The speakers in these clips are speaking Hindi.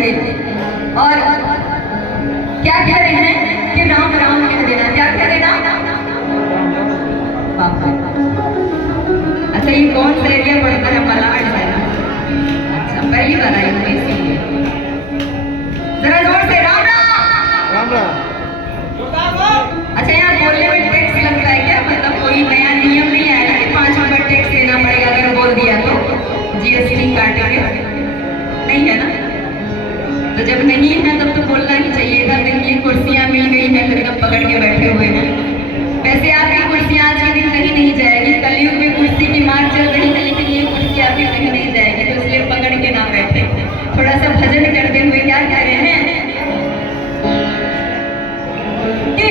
जाएंगे और क्या कह रहे हैं कि राम राम कह देना। क्या कह देना? अच्छा, ये कौन सा एरिया पड़ता है? मलाड है ना? अच्छा, पहली बार आई हूँ इसीलिए। जरा जोर से राम राम। राम राम। अच्छा, यहाँ बोलने में टैक्स लगता है क्या? मतलब कोई नया नियम नहीं आया कि 5 रुपये टैक्स देना पड़ेगा अगर बोल दिया तो? जीएसटी काटेंगे? नहीं है ना? तो जब नहीं है तब तो बोलना ही चाहिए था। देखिए कुर्सियाँ मिल गई हैं तो एकदम पकड़ के बैठे हुए हैं। वैसे आपकी कुर्सियाँ आज के दिन कहीं नहीं जाएगी। कलयुग में कुर्सी की मार चल रही है, लेकिन ये कुर्सी आपकी कहीं नहीं जाएगी, तो इसलिए पकड़ के ना बैठे। थोड़ा सा भजन करते हुए क्या कह रहे हैं कि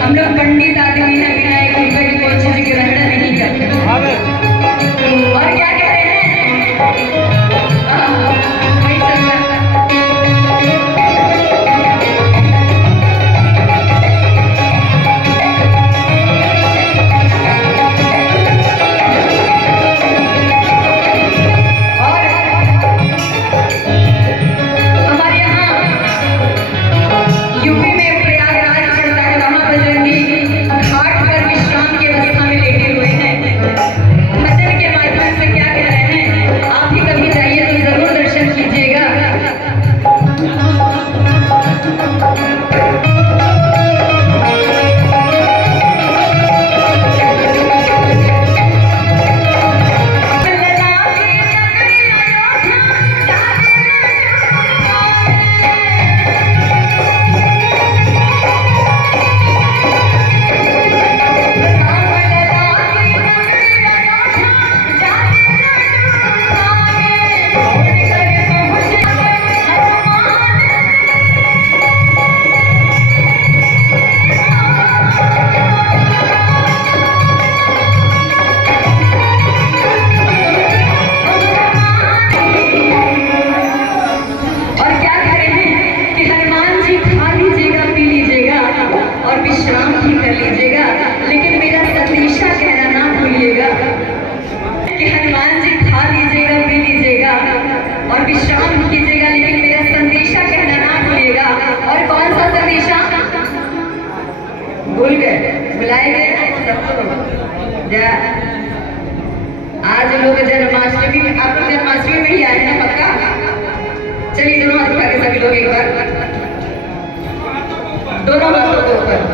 हम लोग पंडित आदमी है, बिना एक रुपए की कोई चीज ग्रहण नहीं करते। और क्या कह रहे हैं? भूल गए? बुलाएंगे सबको। आज लोग जन्माष्टमी, आप लोग जन्माष्टमी में ही आए ना? पक्का? चलिए दोनों हाथ उठा के सभी लोग एक बार, दोनों हाथों को ऊपर।